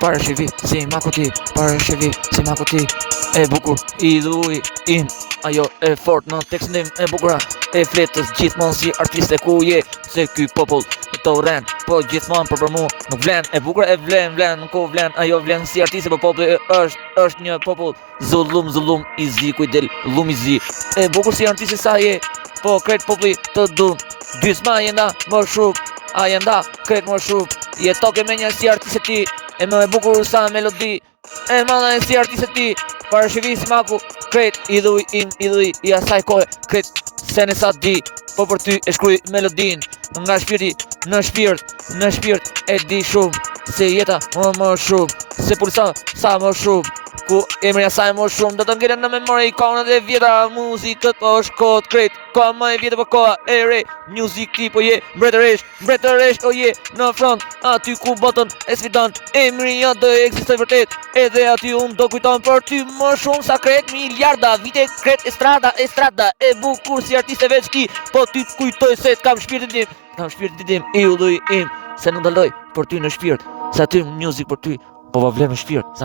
Parashivi si makuti, parashivi si makuti. E bukur, idhuj im, ajo e fort në tekstin e bukura. E fletës gjithmonë si artiste ku je, se ky popull të urren, po gjithmonë për mu nuk vlen. E bukur e vlen, ku vlen, ajo vlen si artiste, po populli është një popull zullum i zi, kujdel, lum i zi. E bukur si artiste sa je, po kret populli të dun. Dysma jenda më shumë, a jenda kret më shumë. Je toke me një si artiste ti, e më e bukur sa melodi, e madhe si artiste ti. Parashivi si maku, kret idhuj im, idhuj i asaj kohë, kret se në sa di, po për ty e shkruj melodin, nga shpirti në shpirt e di shumë, se jeta më shumë, se pulsa sa më shumë, ku emri asaj më shumë, do të ngelen në memori ikonat e vjeta, muzikët po është kohët kret, koha më e vjetë po koha e re, music ti po je mbretëresh o je në front, aty ku botën e sfidon, emri jo do eksistoj vërtet, edhe aty unë do kujton për ty më shumë sa kret miliarda, vite kret estrada, e bukur si artiste veç ki, po ty të kujtoj se kam shpirtin tim, i udhuj im, se nuk daloj për ty në shpirt, se aty music për ty, po vlen në shpirt,